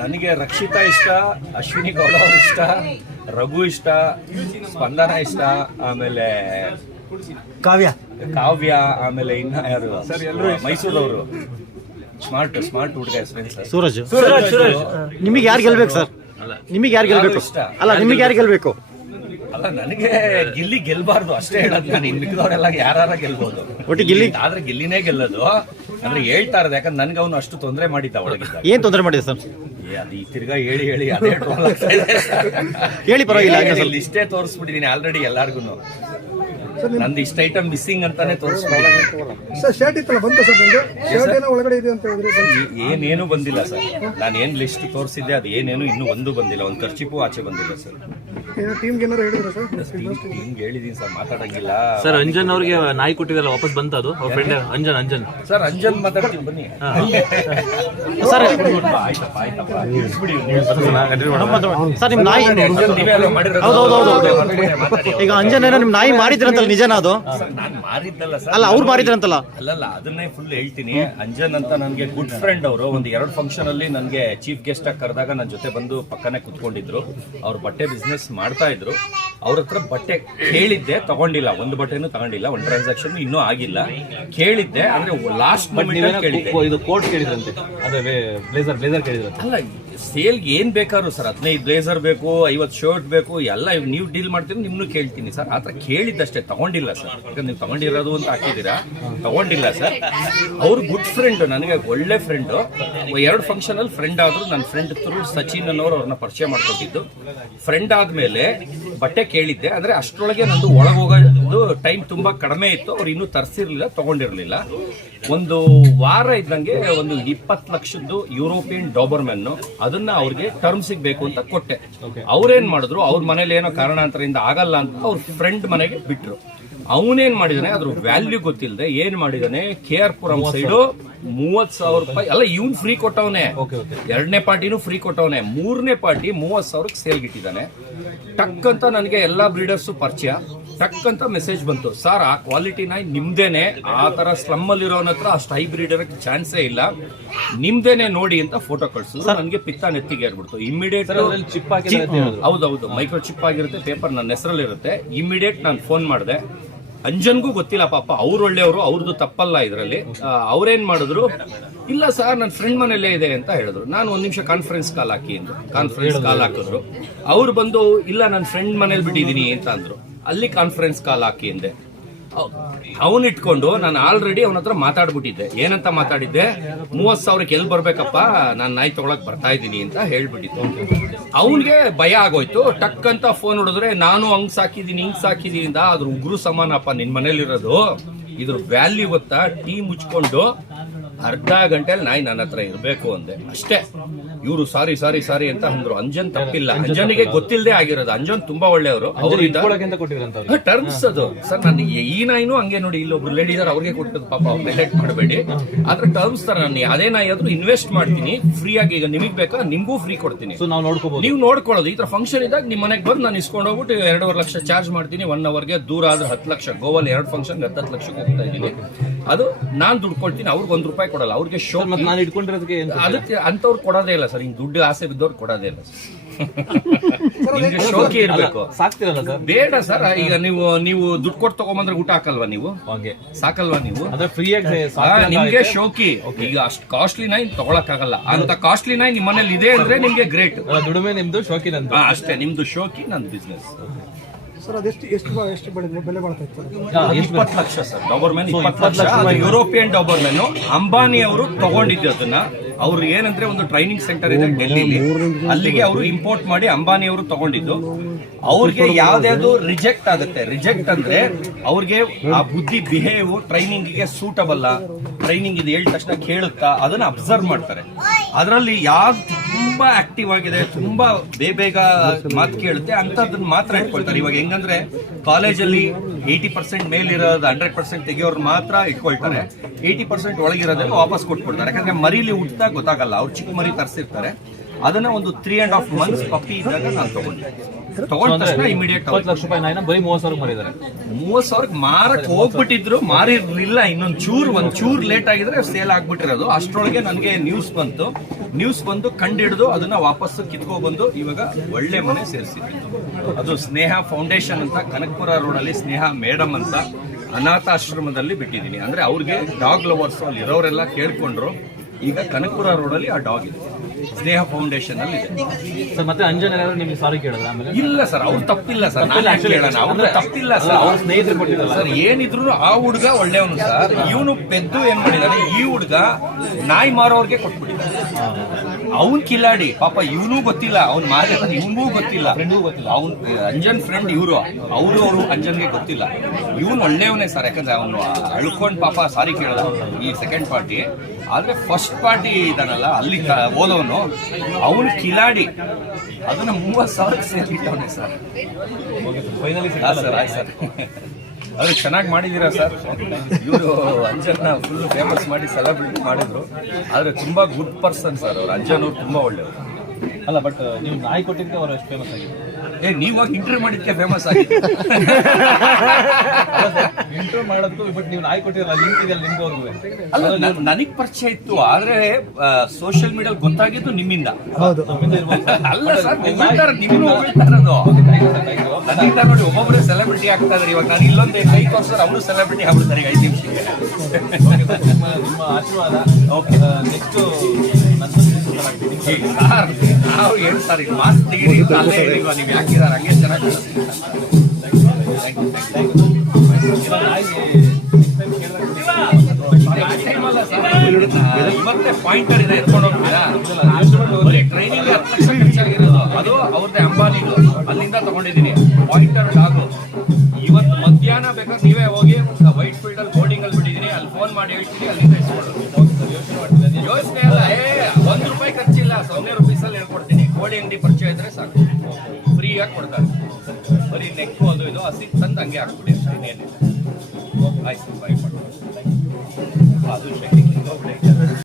ನನಗೆ ರಕ್ಷಿತಾ ಇಷ್ಟ, ಅಶ್ವಿನಿ ಗೌಡ ಅವ್ರು ಇಷ್ಟ, ರಘು ಇಷ್ಟ, ಸ್ಪಂದನ ಇಷ್ಟ, ಆಮೇಲೆ ಕಾವ್ಯ, ಆಮೇಲೆ ಇನ್ನ ಯಾರು ಮೈಸೂರವರು ಸ್ಮಾರ್ಟ್ ಹುಡುಗ ಹೆಸರು ಸೂರಜ್. ನಿಮಗೆ ಯಾರು ಗೆಲ್ಬೇಕು ಸರ್? ನಿಮಗೆ ಯಾರು ಗೆಲ್ಬೇಕು? ಅಲ್ಲ, ನಿಮಗೆ ಯಾರು ಗೆಲ್ಬೇಕು? ಅಲ್ಲ, ನನಗೆ ಗಿಲ್ಲಿ ಗೆಲ್ಬಾರ್ದು ಅಷ್ಟೇ ಹೇಳೋದು. ನಾನು ಇನ್ ಮಿಕ್ಕಿದವರೆಲ್ಲ ಯಾರ ಗೆಲ್ಬಹುದು, ಒಟ್ಟು ಗಿಲ್ಲಿ ಆದ್ರೆ ಗಿಲ್ಲಿನೇ ಗೆಲ್ಲೋದು ಅಂದ್ರೆ ಹೇಳ್ತಾ ಇರೋದು. ಯಾಕಂದ್ರೆ ನನ್ಗೆ ಅವನು ಅಷ್ಟು ತೊಂದರೆ ಮಾಡಿದ್ದ ಒಳಗಿದ್ದ. ಏನ್ ತೊಂದರೆ ಮಾಡಿದೆ ಸರ್? ಅದು ಈ ತಿರ್ಗಾ ಹೇಳಿ ಅದೇ ಟ್ರೋಲ್ ಆಗ್ತಾ ಇದೆ. ಹೇಳಿ ಪರವಾಗಿಲ್ಲ, ಲಿಸ್ಟೇ ತೋರಿಸ್ಬಿಟ್ಟಿದೀನಿ ಆಲ್ರೆಡಿ ಎಲ್ಲಾರ್ಗು. ನಂದು ಇಷ್ಟ ಐಟಮ್ ಮಿಸ್ಸಿಂಗ್ ಅಂತಾನೆ ತೋರಿಸ್ಬಿಟ್ಟಿದ್ದೀನಿ ಸರ್. ಶರ್ಟ್ ಇತ್ತಲ್ಲ, ಬಂತ ಸರ್? ಶರ್ಟ್ ಏನೋ ಒಳಗಡೆ ಇದೆ ಅಂತ ಹೇಳಿದ್ರೆ ಏನೇನು ಬಂದಿಲ್ಲ ಸರ್. ನಾನು ಏನ್ ಲಿಸ್ಟ್ ತೋರಿಸಿದ್ದೆ ಅದು ಏನೇನು ಇನ್ನೂ ಒಂದು ಬಂದಿಲ್ಲ. ಒಂದು ಖರ್ಚಿಪು ಆಚೆ ಬಂದಿಲ್ಲ ಸರ್. ಟೀಮ್ಗೆ ಏನಾರು ಹೇಳಿದ್ರೆ ಸರ್? ಹಿಂಗೆ ಹೇಳಿದೀನಿ ಸರ್, ಮಾತಾಡಂಗಿಲ್ಲ ಸರ್. ಅಂಜನ್ ಅವ್ರಿಗೆ ನಾಯಿ ಕೊಟ್ಟಿದ್ದಲ್ಲ, ವಾಪಸ್ ಬಂತ ಅದು? ಅವ್ರ ಫ್ರೆಂಡ್ ಅಂಜನ್ ಸರ್. ಅಂಜನ್ ಮಾತಾಡ್ತೀನಿ ಬನ್ನಿ ಸರ್. ಆಯ್ತಪ್ಪ ಸರ್, ನಿಮ್ ನಾಯಿ ಈಗ ಅಂಜನ್ ಏನೋ ನಿಮ್ ನಾಯಿ ಮಾರಿದ್ರಂತಲ್ಲ, ನಿಜನಾ ಅದು? ನಾನು ಮಾರಿದ್ದಲ್ಲ ಸರ್. ಅಲ್ಲ, ಅವ್ರು ಮಾರಿದ್ರಂತಲ್ಲ. ಅಲ್ಲಲ್ಲ, ಅದನ್ನೇ ಫುಲ್ ಹೇಳ್ತೀನಿ. ಅಂಜನ್ ಅಂತ ನನಗೆ ಗುಡ್ ಫ್ರೆಂಡ್ ಅವರು. ಒಂದು 2 ಫಂಕ್ಷನ್ ಅಲ್ಲಿ ನನಗೆ ಚೀಫ್ ಗೆಸ್ಟ್ ಆಗಿ ಕರೆದಾಗ ನನ್ನ ಜೊತೆ ಬಂದು ಪಕ್ಕನೆ ಕುತ್ಕೊಂಡಿದ್ರು. ಅವ್ರು ಬಟ್ಟೆ ಬಿಸ್ನೆಸ್ ಮಾಡ್ತಾ ಇದ್ರು. ಅವ್ರ ಹತ್ರ ಬಟ್ಟೆ ಕೇಳಿದ್ದೆ, ತಗೊಂಡಿಲ್ಲ. ಒಂದು ಬಟ್ಟೆನೂ ತಗೊಂಡಿಲ್ಲ, ಒಂದು ಟ್ರಾನ್ಸಾಕ್ಷನ್ ಇನ್ನೂ ಆಗಿಲ್ಲ. ಕೇಳಿದ್ದೆ ಅಂದ್ರೆ ಲಾಸ್ಟ್ ಮೂಮೆಂಟ್ ಕೇಳಿದ್ದೆ. ಇದು ಕೋಟ್ ಕೇಳಿದ್ರಂತೆ, ಅದೇ ಬ್ಲೇಸರ್ ಕೇಳಿದ್ರಂತೆ. ಅಲ್ಲ, ಸೇಲ್ಗೆ ಏನ್ ಬೇಕಾದ್ರು ಸರ್, 15 ಬ್ಲೇಸರ್ ಬೇಕು, 50 ಶರ್ಟ್ ಬೇಕು, ಎಲ್ಲ ನೀವು ಡೀಲ್ ಮಾಡ್ತೀರಿ, ನಿಮ್ನು ಕೇಳ್ತೀನಿ ಸರ್. ಆತರ ಕೇಳಿದ್ದಷ್ಟೇ, ತಗೊಂಡಿಲ್ಲ ಸರ್. ಯಾಕಂದ್ರೆ ನೀವು ತಗೊಂಡಿರೋದು ಅಂತ ಹಾಕಿದ್ದೀರಾ, ತಗೊಂಡಿಲ್ಲ ಸರ್. ಅವ್ರು ಗುಡ್ ಫ್ರೆಂಡ್, ನನಗೆ ಒಳ್ಳೆ ಫ್ರೆಂಡ್. 2 ಫಂಕ್ಷನ್ ಅಲ್ಲಿ ಫ್ರೆಂಡ್ ಆದ್ರು. ನನ್ನ ಫ್ರೆಂಡ್ ಥ್ರೂ ಸಚಿನ್ ಅನ್ನೋರು ಅವ್ರನ್ನ ಪರಿಚಯ ಮಾಡ್ಕೊಟ್ಟಿದ್ದು. ಫ್ರೆಂಡ್ ಆದ್ಮೇಲೆ ಬಟ್ಟೆ ಕೇಳಿದ್ದೆ. ಅಂದ್ರೆ ಅಷ್ಟರೊಳಗೆ ನಂದು ಒಳಗೆ ಹೋಗೋದು ಟೈಮ್ ತುಂಬಾ ಕಡಿಮೆ ಇತ್ತು. ಅವ್ರು ಇನ್ನೂ ತರಿಸಿರ್ಲಿಲ್ಲ, ತಗೊಂಡಿರ್ಲಿಲ್ಲ. ಒಂದು ವಾರ ಇದ್ದಂಗೆ ಒಂದು 20 ಲಕ್ಷದ್ದು ಯುರೋಪಿಯನ್ ಡಾಬರ್ಮೆನ್, ಅದನ್ನ ಅವ್ರಿಗೆ ಟರ್ಮ್ ಸಿಗ್ಬೇಕು ಅಂತ ಕೊಟ್ಟೆ. ಅವ್ರೇನ್ ಮಾಡಿದ್ರು, ಅವ್ರ ಮನೇಲಿ ಏನೋ ಕಾರಣಾಂತರದಿಂದ ಆಗಲ್ಲ ಅಂತ ಅವ್ರ ಫ್ರೆಂಡ್ ಮನೆಗೆ ಬಿಟ್ರು. ಅವನೇನ್ ಮಾಡಿದಾನೆ, ಅದ್ರ ವ್ಯಾಲ್ಯೂ ಗೊತ್ತಿಲ್ಲದೆ ಏನ್ ಮಾಡಿದಾನೆ, KR ಪುರಂ ಸೈಡು 30,000 ರೂಪಾಯಿ. ಅಲ್ಲ, ಇವ್ನ್ ಫ್ರೀ ಕೊಟ್ಟವನೆ. 2ನೇ ಪಾರ್ಟಿನೂ ಫ್ರೀ ಕೊಟ್ಟವನೆ. 3ನೇ ಪಾರ್ಟಿ 30,000ಕ್ಕೆ ಸೇಲ್ಗಿಟ್ಟಿದ್ದಾನೆ. ಟಕ್ ಅಂತ ನನಗೆ ಎಲ್ಲಾ ಬ್ರೀಡರ್ಸ್ ಪರಿಚಯ. ಟಕ್ ಅಂತ ಮೆಸೇಜ್ ಬಂತು, ಸರ್ ಆ ಕ್ವಾಲಿಟಿ ನಾಯಿ ನಿಮ್ದೇನೆ, ಆ ತರ ಸ್ಲಮ್ ಅಲ್ಲಿ ಇರೋನ ಹತ್ರ ಅಷ್ಟು ಹೈ ಬ್ರೀಡರ್ ಚಾನ್ಸೇ ಇಲ್ಲ, ನಿಮ್ದೇನೆ ನೋಡಿ ಅಂತ ಫೋಟೋ ಕಳ್ಸಿದ್ರು. ನನಗೆ ಪಿತ್ತ ನೆತ್ತಿಗೆ ಏರ್ಬಿಡ್ತು. ಇಮಿಡಿಯೇಟ್ ಹೌದೌದು, ಮೈಕ್ರೋ ಚಿಪ್ ಆಗಿರುತ್ತೆ, ಪೇಪರ್ ನನ್ನ ಹೆಸರಲ್ಲಿ ಇರುತ್ತೆ. ಇಮಿಡಿಯೇಟ್ ನಾನು ಫೋನ್ ಮಾಡಿದೆ. ಅಂಜನ್ಗೂ ಗೊತ್ತಿಲ್ಲ ಪಾಪ, ಅವ್ರು ಒಳ್ಳೆಯವರು, ಅವ್ರದ್ದು ತಪ್ಪಲ್ಲ ಇದರಲ್ಲಿ. ಅವ್ರೇನ್ ಮಾಡಿದ್ರು, ಇಲ್ಲ ಸರ್ ನನ್ನ ಫ್ರೆಂಡ್ ಮನೇಲೇ ಇದೆ ಅಂತ ಹೇಳಿದ್ರು. ನಾನು 1 ನಿಮಿಷ ಕಾನ್ಫರೆನ್ಸ್ ಕಾಲ್ ಹಾಕಿ ಎಂದು ಕಾನ್ಫರೆನ್ಸ್ ಕಾಲ್ ಹಾಕಿದ್ರು. ಅವ್ರು ಬಂದು ಇಲ್ಲ ನನ್ನ ಫ್ರೆಂಡ್ ಮನೇಲಿ ಬಿಟ್ಟಿದೀನಿ ಅಂತ ಅಂದ್ರು. ಅಲ್ಲಿ ಕಾನ್ಫರೆನ್ಸ್ ಕಾಲ್ ಹಾಕಿ ಎಂದೆ. ಅವನ್ ಇಟ್ಕೊಂಡು ನಾನು ಆಲ್ರೆಡಿ ಅವನ ಹತ್ರ ಮಾತಾಡ್ಬಿಟ್ಟಿದ್ದೆ. ಏನಂತ ಮಾತಾಡಿದ್ದೆ, 30,000ಕ್ಕೆ ಎಲ್ಲಿ ಬರ್ಬೇಕಪ್ಪ, ನಾನು ನಾಯಿ ತಗೊಳಕ್ ಬರ್ತಾ ಇದ್ದೀನಿ ಅಂತ ಹೇಳ್ಬಿಟ್ಟಿತ್ತು. ಅವನ್ಗೆ ಭಯ ಆಗೋಯ್ತು. ಟಕ್ ಅಂತ ಫೋನ್ ಹೊಡೆದ್ರೆ, ನಾನು ಹಂಗ್ ಸಾಕಿದೀನಿ ಹಿಂಗ್ ಸಾಕಿದೀನಿ ಅಂತ. ಅದ್ರ ಉಗ್ರು ಸಮಾನಪ್ಪ ನಿನ್ ಮನೇಲಿರೋದು, ಇದ್ರ ವ್ಯಾಲ್ಯೂ ಗೊತ್ತಾ? ಟೀ ಮುಚ್ಕೊಂಡು ಅರ್ಧ ಗಂಟೆಲಿ ನಾಯಿ ನನ್ನ ಹತ್ರ ಇರ್ಬೇಕು ಅಂದೆ ಅಷ್ಟೇ. ಇವರು ಸಾರಿ ಅಂತ ಅಂದ್ರು. ಅಂಜನ್ ತಪ್ಪಿಲ್ಲ, ಅಂಜನಿಗೆ ಗೊತ್ತಿಲ್ಲದೆ ಆಗಿರೋದು. ಅಂಜನ್ ತುಂಬಾ ಒಳ್ಳೆಯವರು. ಟರ್ಮ್ಸ್ ಅದು ಸರ್. ನಾನು ಈ ನಾಯಿನೂ ಹಂಗೆ ನೋಡಿ, ಇಲ್ಲೊಬ್ರು ಲೇಡಿ ಇದಾರೆ, ಅವ್ರಿಗೆ ಕೊಟ್ಟದ್ದು ಪಾಪ, ಅವ್ರು ನೆಗ್ಲೆಕ್ಟ್ ಮಾಡಬೇಡಿ. ಆದ್ರೆ ಟರ್ಮ್ಸ್ ತರ ನಾನು ಅದೇ ನಾಯಿ ಆದ್ರೂ ಇನ್ವೆಸ್ಟ್ ಮಾಡ್ತೀನಿ ಫ್ರೀ ಆಗಿ. ಈಗ ನಿಮಗ್ ಬೇಕಾ, ನಿಮ್ಗೂ ಫ್ರೀ ಕೊಡ್ತೀನಿ, ನೀವು ನೋಡ್ಕೊಳ್ಳೋದು. ಈ ತರ ಫಂಕ್ಷನ್ ಇದ್ದಾಗ ನಿಮ್ ಮನೆಗೆ ಬಂದು ನಾನು ಇಸ್ಕೊಂಡು ಹೋಗ್ಬಿಟ್ಟು 2.5 ಲಕ್ಷ ಚಾರ್ಜ್ ಮಾಡ್ತೀನಿ 1 ಅವರ್ಗೆ. ದೂರ ಆದ್ರೆ 10 ಲಕ್ಷ. ಗೋವಲ್ಲಿ 2 ಫಂಕ್ಷನ್ 10 ಲಕ್ಷಕ್ಕೆ ಹೋಗ್ತಾ ಇದ್ದೀನಿ. ಅದು ನಾನ್ ದುಡ್ಡು ಕೊಡ್ತೀನಿ, ಅವ್ರಿಗೆ 1 ರೂಪಾಯಿ ಕೊಡಲ್ಲ. ಅವ್ರಿಗೆ ಶೋ ನಾನು ಇಟ್ಕೊಂಡಿರೋದಕ್ಕೆ ಅದಕ್ಕೆ ಅಂತವ್ರು ಕೊಡೋದೇ ಇಲ್ಲ ಸರ್. ಹಿಂಗ್ ದುಡ್ಡು ಆಸೆ ಬಿದ್ದವ್ರು ಕೊಡೋದೇ ಇಲ್ಲ ಸರ್. ಶೋಕಿ ಇರ್ಬೇಕು. ಸಾಕ್ತಿರಲ್ಲ ಸರ್? ಬೇಡ ಸರ್. ಈಗ ನೀವು ದುಡ್ಡು ಕೊಟ್ಟು ತಗೊಂಬಂದ್ರೆ ಊಟ ಹಾಕಲ್ವಾ ನೀವು? ಸಾಕಲ್ವಾ ನೀವು? ನಿಮ್ಗೆ ಶೋಕಿ. ಈಗ ಅಷ್ಟು ಕಾಸ್ಟ್ಲಿ ನಾಯಿ ತಗೊಳಕ್ ಆಗಲ್ಲ. ಅಂತ ಕಾಸ್ಟ್ಲಿ ನಾಯಿ ನಿಮ್ ಮನೇಲಿ ಇದೆ ಅಂದ್ರೆ ನಿಮ್ಗೆ ಗ್ರೇಟ್. ದುಡಿಮೆ ನಿಮ್ದು, ಶೋಕಿ ನಂದು. ಅಷ್ಟೇ, ನಿಮ್ದು ಶೋಕಿ, ನಂದು ಬಿಸ್ನೆಸ್. ಸರ್ ಎಷ್ಟು ಬೆಲೆ ಬಾಳ್ತಾ ಇತ್ತು? 20 lakh sir. Doberman 20 lakh. European doberman. Ambani ಅವರು ತಗೊಂಡಿದ್ದು ಅದನ್ನ. ಅವ್ರು ಏನಂದ್ರೆ ಒಂದು ಟ್ರೈನಿಂಗ್ ಸೆಂಟರ್ ಇದೆ ಡೆಲ್ಲಿಲಿ, ಅಲ್ಲಿಗೆ ಅವರು ಇಂಪೋರ್ಟ್ ಮಾಡಿ ಅಂಬಾನಿ ಅವರು ತಗೊಂಡಿದ್ದು. ಅವ್ರಿಗೆ ಯಾವ್ದಾದ್ರು ರಿಜೆಕ್ಟ್ ಆಗುತ್ತೆ. ರಿಜೆಕ್ಟ್ ಅಂದ್ರೆ ಅವ್ರಿಗೆ ಆ ಬುದ್ಧಿ, ಬಿಹೇವ್ ಟ್ರೈನಿಂಗ್ ಗೆ ಸೂಟಬಲ್, ಟ್ರೈನಿಂಗ್ ಇದು ಹೇಳಿದ ತಕ್ಷಣ ಕೇಳುತ್ತಾ, ಅದನ್ನ ಅಬ್ಸರ್ವ್ ಮಾಡ್ತಾರೆ. ಅದರಲ್ಲಿ ಯಾವ್ದು ತುಂಬಾ ಆಕ್ಟಿವ್ ಆಗಿದೆ, ತುಂಬಾ ಬೇಗ ಮಾತು ಕೇಳುತ್ತೆ ಅಂತದನ್ನ ಮಾತ್ರ ಇಟ್ಕೊಳ್ತಾರೆ. ಇವಾಗ ಹೆಂಗಂದ್ರೆ ಕಾಲೇಜಲ್ಲಿ 80% ಮೇಲಿರೋದು 100% ತೆಗಿಯೋರು ಮಾತ್ರ ಇಟ್ಕೊಳ್ತಾರೆ. 80% ಒಳಗಿರೋದನ್ನ ವಾಪಸ್ ಕೊಟ್ಬಿಡ್ತಾರೆ. ಯಾಕಂದ್ರೆ ಮರಿಲಿ ಹುಟ್ಟಿದಾಗ ಗೊತ್ತಾಗಲ್ಲ, ಅವ್ರು ಚಿಕ್ಕ ಮರಿ ತರಿಸಿರ್ತಾರೆ. ಅದನ್ನ ಒಂದು 3.5 months ಪಪ್ಪಿ ಇದ್ದಾಗ ನಾನು ತಗೊಂಡ ತಕ್ಷಣ ಇಮಿಡಿಯೇಟ್ 20 ಲಕ್ಷ ರೂಪಾಯಿ ನಾಯಿನ ಬರೀ 30,000 ಮಾರಿದ್ದಾರೆ. 30,000 ಮಾರಕ್ ಹೋಗ್ಬಿಟ್ಟಿದ್ರು, ಮಾರಿರ್ಲಿಲ್ಲ. ಒಂದ್ ಚೂರ್ ಲೇಟ್ ಆಗಿದ್ರೆ ಸೇಲ್ ಆಗ್ಬಿಟ್ಟಿರೋದು. ಅಷ್ಟ್ರೊಳಗೆ ನನಗೆ ನ್ಯೂಸ್ ಬಂದು ಕಂಡಿಡಿದು ಅದನ್ನ ವಾಪಸ್ ಕಿತ್ಕೊಬಂದು ಇವಾಗ ಒಳ್ಳೆ ಮನೆ ಸೇರಿಸಿದ್ವಿ. ಅದು ಸ್ನೇಹ ಫೌಂಡೇಶನ್ ಅಂತ ಕನಕಪುರ ರೋಡಲ್ಲಿ ಸ್ನೇಹ ಮೇಡಮ್ ಅಂತ ಅನಾಥಾಶ್ರಮದಲ್ಲಿ ಬಿಟ್ಟಿದ್ದೀನಿ. ಅಂದ್ರೆ ಅವ್ರಿಗೆ ಡಾಗ್ ಲವರ್ಸ್ ಅಲ್ಲಿ ಇರೋರೆಲ್ಲ ಕೇಳ್ಕೊಂಡ್ರು. ಈಗ ಕನಕಪುರ ರೋಡಲ್ಲಿ ಆ ಡಾಗ್ ಇದೆ, ಸ್ನೇಹ ಫೌಂಡೇಶನ್ ಅಲ್ಲಿ ಇದೆ. ಸರ್ ಮತ್ತೆ ಅಂಜನ್ ಯಾರು ನಿಮ್ಗೆ ಸಾರಿ ಕೇಳಿದ್ರ ಆಮೇಲೆ? ಇಲ್ಲ ಸರ್, ಅವ್ರು ತಪ್ಪಿಲ್ಲ ಸರ್, ಅವ್ರು ತಪ್ಪಿಲ್ಲ ಸರ್, ಅವ್ರ ಸ್ನೇಹಿತರು ಕೊಟ್ಟಿದ್ದಲ್ಲ ಸರ್. ಏನಿದ್ರು ಆ ಹುಡುಗ ಒಳ್ಳೆಯವನು ಸರ್. ಇವನು ಪೆದ್ದು ಏನ್ ಮಾಡಿದಾನೆ, ಈ ಹುಡುಗ ನಾಯಿ ಮಾರೋರ್ಗೆ ಕೊಟ್ಬಿಟ್ಟಿದ್ದಾನೆ. ಅವನ್ ಕಿಲಾಡಿ ಪಾಪ, ಇವನು ಗೊತ್ತಿಲ್ಲ ಅವ್ನ್ ಮಾರಿದ, ಇವನಿಗೂ ಗೊತ್ತಿಲ್ಲ, ಅವ್ನ್ ಅಂಜನ್ ಫ್ರೆಂಡ್ ಇವರು ಅಂಜನ್ಗೆ ಗೊತ್ತಿಲ್ಲ. ಇವನು ಒಳ್ಳೆಯವನೇ ಸರ್, ಯಾಕಂದ್ರೆ ಅವನು ಅಳ್ಕೊಂಡ್ ಪಾಪ ಸಾರಿ ಕೇಳದ ಈ ಸೆಕೆಂಡ್ ಪಾರ್ಟಿ. ಆದ್ರೆ ಫಸ್ಟ್ ಪಾರ್ಟಿ ಇದಾನಲ್ಲ ಅಲ್ಲಿ ಓದೋನು, ಅವನು ಕಿಲಾಡಿ. ಅದನ್ನ 30,000 ಸೇರಿಟ್ಟವನೇ ಸರ್. ಸರ್ ಆಯ್ತು ಸರ್, ಅದು ಚೆನ್ನಾಗಿ ಮಾಡಿದ್ದೀರಾ ಸರ್. ಇವರು ಅಂಜನ್ನ ಫುಲ್ ಫೇಮಸ್ ಮಾಡಿ ಸೆಲೆಬ್ರಿಟಿ ಮಾಡಿದ್ರು. ಆದ್ರೆ ತುಂಬಾ ಗುಡ್ ಪರ್ಸನ್ ಸರ್ ಅವ್ರು. ಅಂಜನ್ ಅವ್ರು ತುಂಬಾ ಒಳ್ಳೆಯವರು. ಅಲ್ಲ, ಬಟ್ ನೀವು ನಾಯಿ ಕೊಟ್ಟಿದ್ದಕ್ಕೆ ಅವರು ಎಷ್ಟು ಫೇಮಸ್ ಆಗಿದೆ? ನೀವಾಗ ಇಂಟರ್ವ್ಯೂ ಮಾಡಿದ್ಕೆ ಫೇಮಸ್ ಆಗಿದೆ. ಇಂಟರ್ವ್ಯೂ ಮಾಡೋದು, ಬಟ್ ನೀವು ನಾಯಿ ಕೊಟ್ಟಿರಲ್ಲ, ಲಿಂಕ್ ಇದೆಯಲ್ಲ ನಿಮ್ಗೆ ಅವ್ರಿಗೂ. ಅಲ್ಲ, ನನಗ್ ಪರಿಚಯ ಇತ್ತು, ಆದ್ರೆ ಸೋಷಿಯಲ್ ಮೀಡಿಯಾ ಗೊತ್ತಾಗಿದ್ದು ನಿಮ್ಮಿಂದ. ಹೌದು. ಅಲ್ಲ ಸರ್, ನಿಮ್ಗೆ ಹೋಗ್ತಾರದು ನನ್ನಿಂದ ನೋಡಿ ಒಬ್ಬೊಬ್ಬರೇ ಸೆಲೆಬ್ರಿಟಿ ಆಗ್ತಾ ಇದಾರೆ. ಇವಾಗ ನಾನು ಇಲ್ಲೊಂದು ಕೈ ತೋರ್ಸೋರು ಅವರು ಸೆಲೆಬ್ರಿಟಿ ಆಗ್ಬಿಡ್ತಾರೆ 5 ನಿಮಿಷಕ್ಕೆ. ನಿಮ್ಮ ಆಶೀರ್ವಾದ. ಓಕೆ, ನೆಕ್ಸ್ಟ್ ಸರ್ ನಾವು ಏನು ಸರ್, ಇದು ಮಾಸ್ಕ್ ತೆಗೀರಿ ಅಲ್ಲೇ ಹೇಳಿಲ್ವಾ ನೀವು, ಯಾಕಿದಾರೆ ಹಂಗೆ ಚೆನ್ನಾಗಿ ಇವತ್ತೇ ಪಾಯಿಂಟರ್ ಇದೆ, ಎತ್ಕೊಂಡು ಹೋಗ್ತೀರಾ? ಟ್ರೈನಿಂಗ್ 10 ಲಕ್ಷ ಖರ್ಚಾಗಿರೋದು, ಅದು ಅವ್ರದ್ದೇ ಅಂಬಾನಿದು, ಅಲ್ಲಿಂದ ತಗೊಂಡಿದ್ದೀನಿ ಪಾಯಿಂಟರ್ ಡಾಗು. ಇವತ್ತು ಮಧ್ಯಾಹ್ನ ಬೇಕಾದ್ರೆ ನೀವೇ ಹೋಗಿ ವೈಟ್ ಫೀಲ್ಡ್ ಅಲ್ಲಿ ಬೋರ್ಡಿಂಗ್ ಅಲ್ಲಿ ಬಿಟ್ಟಿದ್ದೀನಿ, ಅಲ್ಲಿ ಫೋನ್ ಮಾಡಿ ಹೇಳ್ತೀನಿ, ಅಲ್ಲಿಂದ ಯೋಚನೆ ಅಲ್ಲ. ₹1 ಖರ್ಚಿಲ್ಲ, 0 ರೂಪೀಸಲ್ಲಿ ಹೇಳ್ಕೊಡ್ತೀನಿ. ಕೋಳಿ ಅಂಗಡಿ ಪರಿಚಯ ಇದ್ರೆ ಸಾಕು, ಫ್ರೀಯಾಗಿ ಕೊಡ್ತಾರೆ. ಬರೀ ನೆಕ್ಕು ಅದು ಇದು ಹಸಿ ತಂದು ಹಂಗೆ ಹಾಕ್ಬಿಡಿ, ಇನ್ನೇನಿಲ್ಲ. ಆಯ್ತು, ಬಾಯ್.